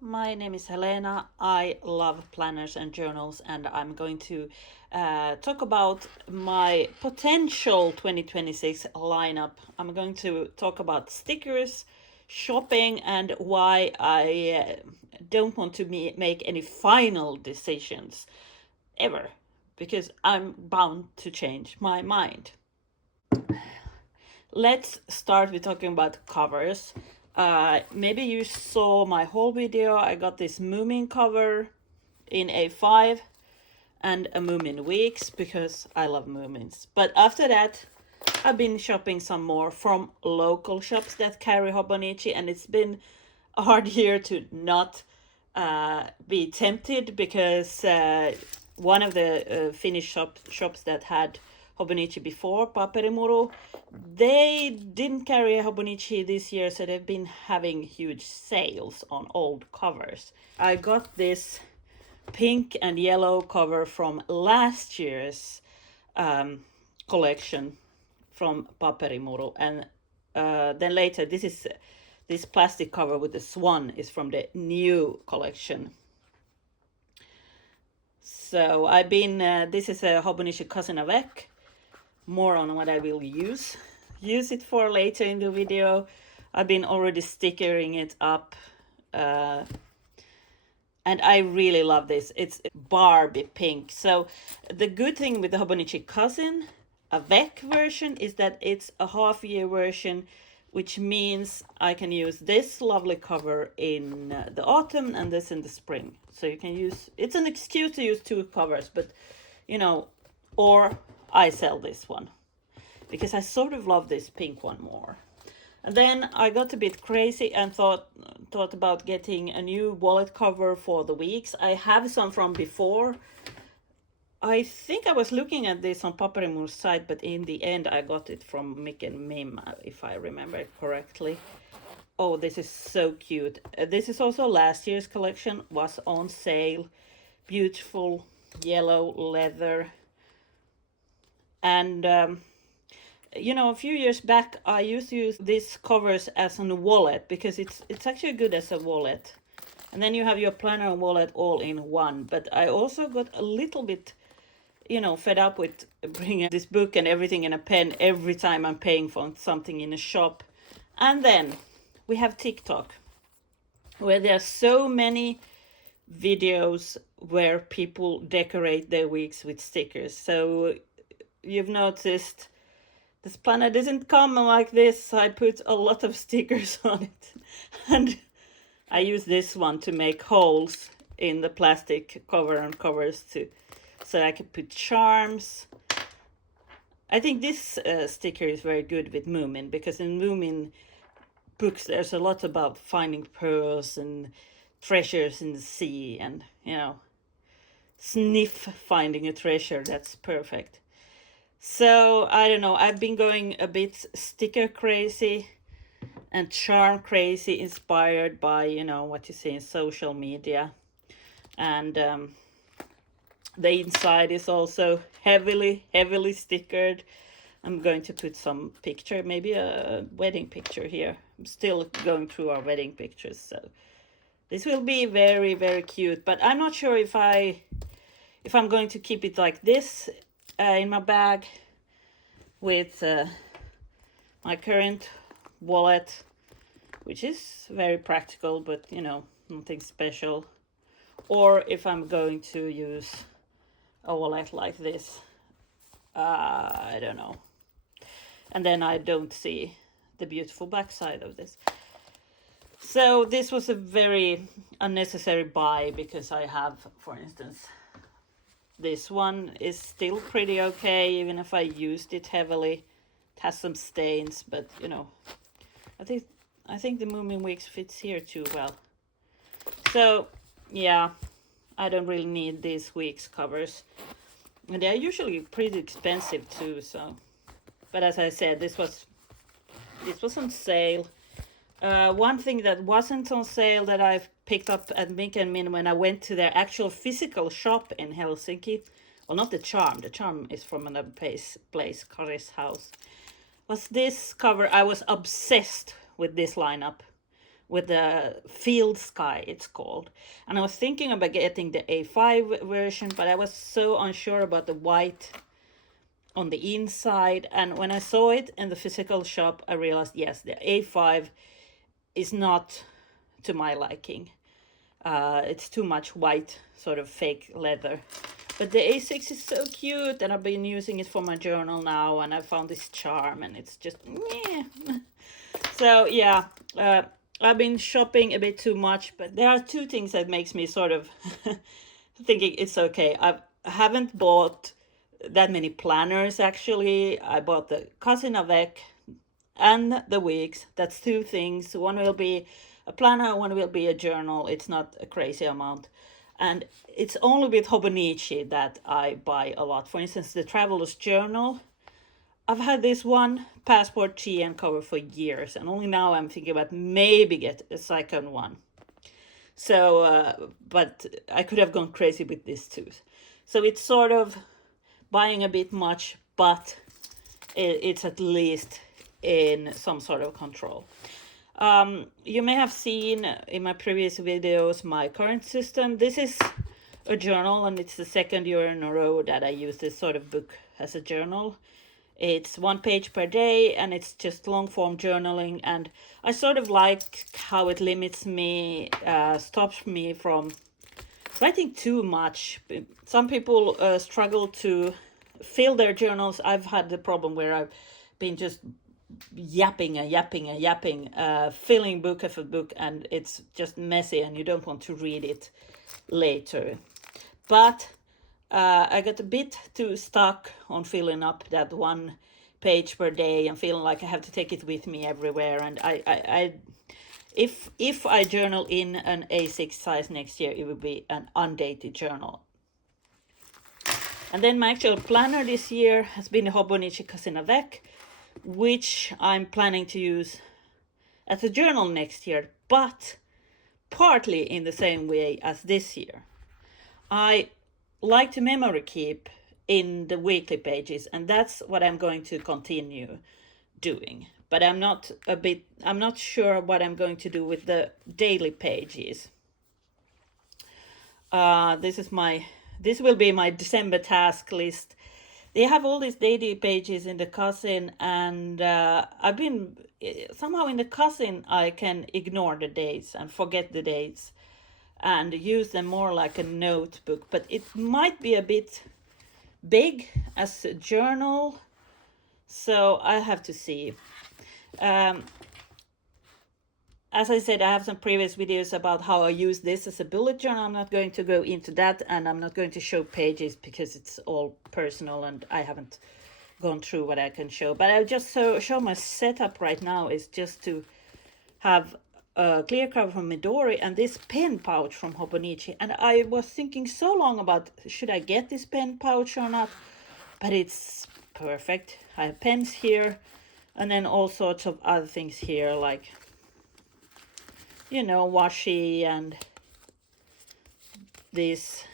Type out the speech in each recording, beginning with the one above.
my name is Helena. I love planners and journals, and I'm going to talk about my potential 2026 lineup. I'm going to talk about stickers, shopping, and why I don't want to make any final decisions ever, because I'm bound to change my mind. Let's start with talking about covers. Maybe you saw my whole video. I got this Moomin cover in A5 and a Moomin Weeks because I love Moomins. But after that, I've been shopping some more from local shops that carry Hobonichi, and it's been a hard year to not be tempted because one of the Finnish shops that had Hobonichi before, Paperimuru, they didn't carry a Hobonichi this year, so they've been having huge sales on old covers. I got this pink and yellow cover from last year's collection from Paperimuru, and then later this plastic cover with the swan is from the new collection. So I've been, this is a Hobonichi Cousin Avec. More on what I will use it for later in the video. I've been already stickering it up. And I really love this. It's Barbie pink. So the good thing with the Hobonichi Cousin Avec version is that it's a half-year version, which means I can use this lovely cover in the autumn and this in the spring. So you can use, it's an excuse to use two covers, but you know, or I sell this one because I sort of love this pink one more. And then I got a bit crazy and thought about getting a new wallet cover for the Weeks. I have some from before. I think I was looking at this on Paperimuru's site, but in the end I got it from Mick and Mim, if I remember correctly. Oh, this is so cute. This is also last year's collection, was on sale. Beautiful yellow leather. And you know, a few years back I used to use these covers as a wallet because it's actually good as a wallet, and then you have your planner and wallet all in one. But I also got a little bit, you know, fed up with bringing this book and everything in a pen every time I'm paying for something in a shop. And then we have TikTok, where there are so many videos where people decorate their weeks with stickers. So you've noticed this planner doesn't come like this. I put a lot of stickers on it, and I use this one to make holes in the plastic cover and covers too, so I can put charms. I think this sticker is very good with Moomin, because in Moomin books there's a lot about finding pearls and treasures in the sea, and you know, sniff finding a treasure. That's perfect. So I don't know, I've been going a bit sticker crazy and charm crazy, inspired by, you know, what you see in social media. And the inside is also heavily stickered. I'm going to put some picture, maybe a wedding picture here. I'm still going through our wedding pictures, so this will be very, very cute. But I'm not sure if I'm going to keep it like this in my bag with my current wallet, which is very practical, but you know, nothing special, or if I'm going to use a wallet like this. I don't know. And then I don't see the beautiful backside of this. So this was a very unnecessary buy, because I have, for instance, this one is still pretty okay, even if I used it heavily. It has some stains, but you know, I think the Moomin Weeks fits here too well. So yeah, I don't really need these Weeks covers, and they're usually pretty expensive too. So, but as I said, this was on sale. One thing that wasn't on sale that I've picked up at Mink and Min when I went to their actual physical shop in Helsinki, well, not the charm is from another place, Kari's house, was this cover. I was obsessed with this lineup with the field sky, it's called. And I was thinking about getting the A5 version, but I was so unsure about the white on the inside. And when I saw it in the physical shop, I realized, yes, the A5 is not to my liking. It's too much white, sort of fake leather. But the A6 is so cute, and I've been using it for my journal now, and I found this charm, and it's just meh. So yeah, I've been shopping a bit too much, but there are two things that makes me sort of thinking it's okay. I haven't bought that many planners actually. I bought the Cousin Avec and the Weeks. That's two things. One will be a planner, one will be a journal. It's not a crazy amount. And it's only with Hobonichi that I buy a lot. For instance, the Traveler's Journal. I've had this one passport tee and cover for years, and only now I'm thinking about maybe get a second one. So, but I could have gone crazy with this too. So it's sort of buying a bit much, but it's at least in some sort of control. You may have seen in my previous videos my current system. This is a journal, and it's the second year in a row that I use this sort of book as a journal. It's 1 page per day, and it's just long form journaling, and I sort of like how it limits me, stops me from writing too much. Some people struggle to fill their journals. I've had the problem where I've been just yapping, filling book after book, and it's just messy, and you don't want to read it later. But I got a bit too stuck on filling up that 1 page per day and feeling like I have to take it with me everywhere. And if I journal in an A6 size next year, it will be an undated journal. And then my actual planner this year has been a Hobonichi Cousin Avec, which I'm planning to use as a journal next year, but partly in the same way as this year. I like to memory keep in the weekly pages, and that's what I'm going to continue doing. But I'm not sure what I'm going to do with the daily pages. This will be my December task list. They have all these daily pages in the Cousin, and I've been somehow in the Cousin I can ignore the dates and forget the dates and use them more like a notebook, but it might be a bit big as a journal, so I have to see. As I said, I have some previous videos about how I use this as a bullet journal. I'm not going to go into that, and I'm not going to show pages because it's all personal and I haven't gone through what I can show. But I'll just show my setup right now is just to have a clear cover from Midori and this pen pouch from Hobonichi. And I was thinking so long about should I get this pen pouch or not, but it's perfect. I have pens here and then all sorts of other things here, like, you know, washi and these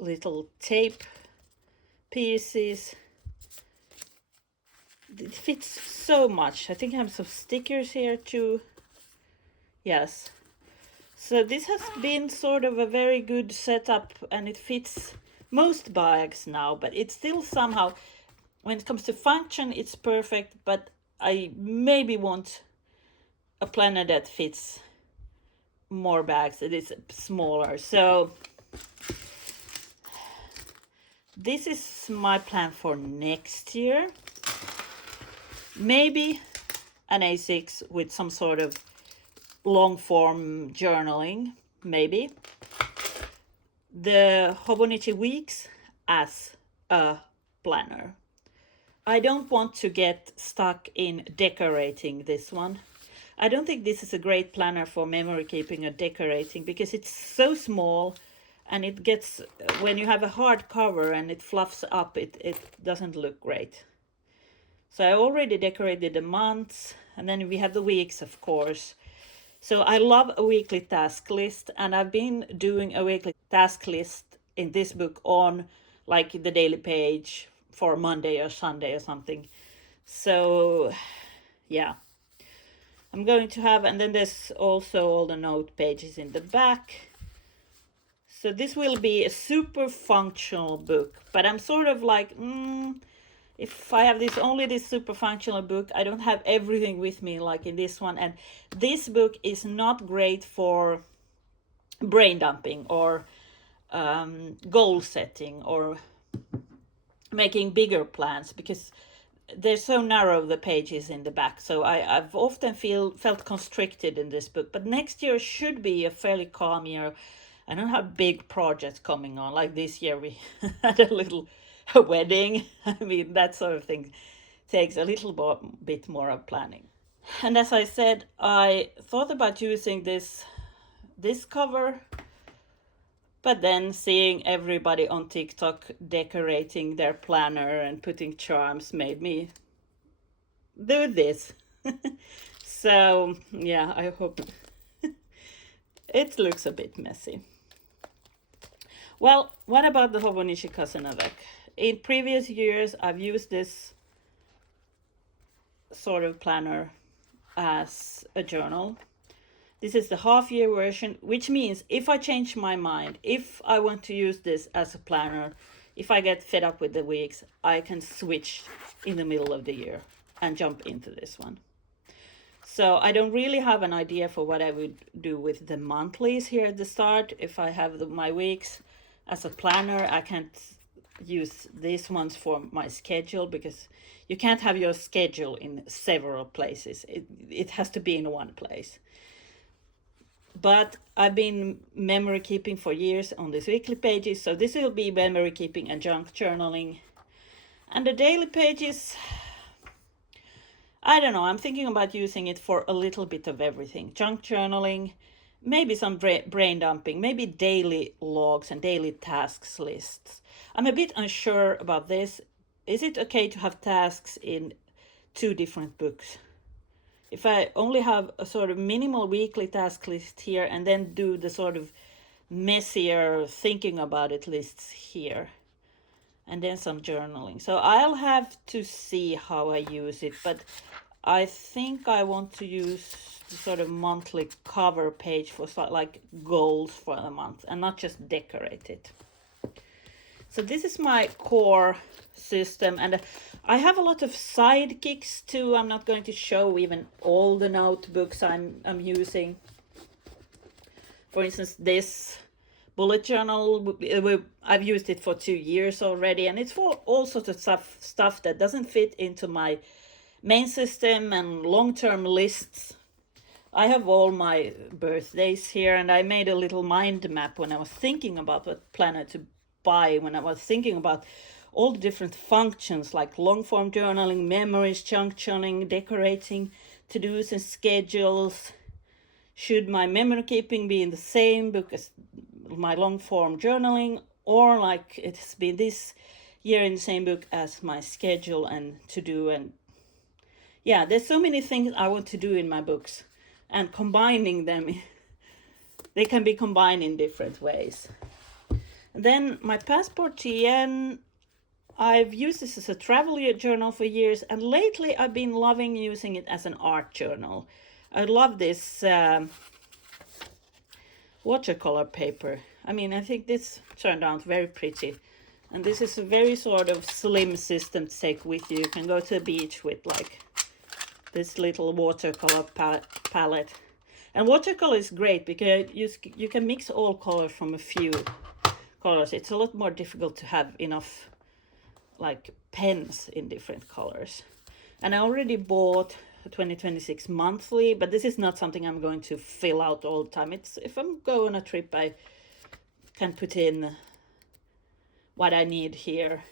little tape pieces. It fits so much. I think I have some stickers here too. Yes. So this has been sort of a very good setup, and it fits most bags now, but it's still somehow, when it comes to function, it's perfect, but I maybe want a planner that fits more bags, that is smaller. So this is my plan for next year. Maybe an A6 with some sort of long form journaling, maybe. The Hobonichi Weeks as a planner. I don't want to get stuck in decorating this one. I don't think this is a great planner for memory keeping or decorating because it's so small, and it gets, when you have a hard cover and it fluffs up, it doesn't look great. So I already decorated the months, and then we have the weeks, of course. So I love a weekly task list, and I've been doing a weekly task list in this book on like the daily page for Monday or Sunday or something. So yeah. I'm going to have, and then there's also all the note pages in the back. So this will be a super functional book, but I'm sort of like, if I have only this super functional book, I don't have everything with me like in this one. And this book is not great for brain dumping or goal setting or making bigger plans, because they're so narrow, the pages in the back. So I've often felt constricted in this book. But next year should be a fairly calm year. I don't have big projects coming on. Like this year we had a wedding. I mean, that sort of thing takes a little bit more of planning. And as I said, I thought about using this cover, but then seeing everybody on TikTok decorating their planner and putting charms made me do this. So yeah, I hope it looks a bit messy. Well, what about the Hobonichi Cousin Avec? In previous years, I've used this sort of planner as a journal. This is the half-year version, which means if I change my mind, if I want to use this as a planner, if I get fed up with the weeks, I can switch in the middle of the year and jump into this one. So I don't really have an idea for what I would do with the monthlies here at the start. If I have my weeks as a planner, I can't use these ones for my schedule, because you can't have your schedule in several places. It has to be in one place. But I've been memory keeping for years on these weekly pages, so this will be memory keeping and junk journaling. And the daily pages, I don't know, I'm thinking about using it for a little bit of everything. Junk journaling, maybe some brain dumping, maybe daily logs and daily tasks lists. I'm a bit unsure about this. Is it okay to have tasks in 2 different books? If I only have a sort of minimal weekly task list here and then do the sort of messier thinking about it lists here, and then some journaling. So I'll have to see how I use it, but I think I want to use the sort of monthly cover page for like goals for the month and not just decorate it. So this is my core system, and I have a lot of sidekicks too. I'm not going to show even all the notebooks I'm using. For instance, this bullet journal, I've used it for 2 years already, and it's for all sorts of stuff that doesn't fit into my main system and long-term lists. I have all my birthdays here, and I made a little mind map when I was thinking about what planner to buy, when I was thinking about all the different functions like long form journaling, memories, chunk journaling, decorating, to-dos and schedules. Should my memory keeping be in the same book as my long form journaling, or like it's been this year in the same book as my schedule and to-do? And yeah, there's so many things I want to do in my books, and combining them, they can be combined in different ways. Then my Passport TN, I've used this as a travel journal for years, and lately I've been loving using it as an art journal. I love this watercolor paper. I mean, I think this turned out very pretty. And this is a very sort of slim system to take with you. You can go to the beach with like this little watercolor palette. And watercolor is great because you can mix all colors from a few colors. It's a lot more difficult to have enough like pens in different colors. And I already bought 2026 monthly, but this is not something I'm going to fill out all the time. It's if I'm going on a trip, I can put in what I need here.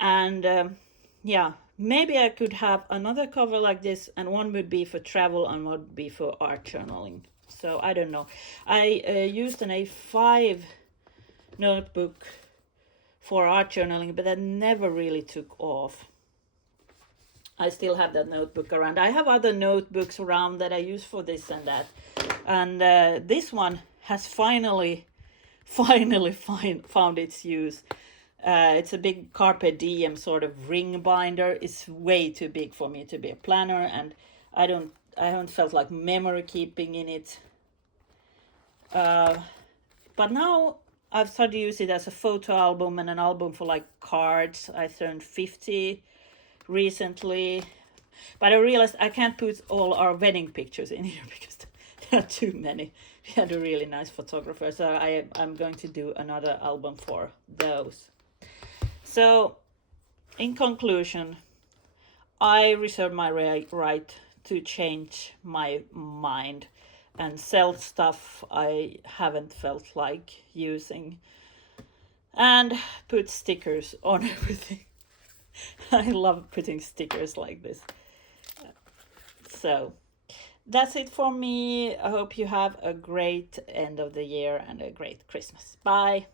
And yeah, maybe I could have another cover like this, and one would be for travel and one would be for art journaling. So I don't know. I used an A5 notebook for art journaling, but that never really took off. I still have that notebook around. I have other notebooks around that I use for this and that. And this one has finally found its use. It's a big Carpe Diem sort of ring binder. It's way too big for me to be a planner, and haven't felt like memory keeping in it. But now I've started to use it as a photo album and an album for like cards. I turned 50 recently, but I realized I can't put all our wedding pictures in here because there are too many. We had a really nice photographer, so I'm going to do another album for those. So, in conclusion, I reserve my right to change my mind and sell stuff I haven't felt like using, and put stickers on everything. I love putting stickers like this. So that's it for me. I hope you have a great end of the year and a great Christmas. Bye.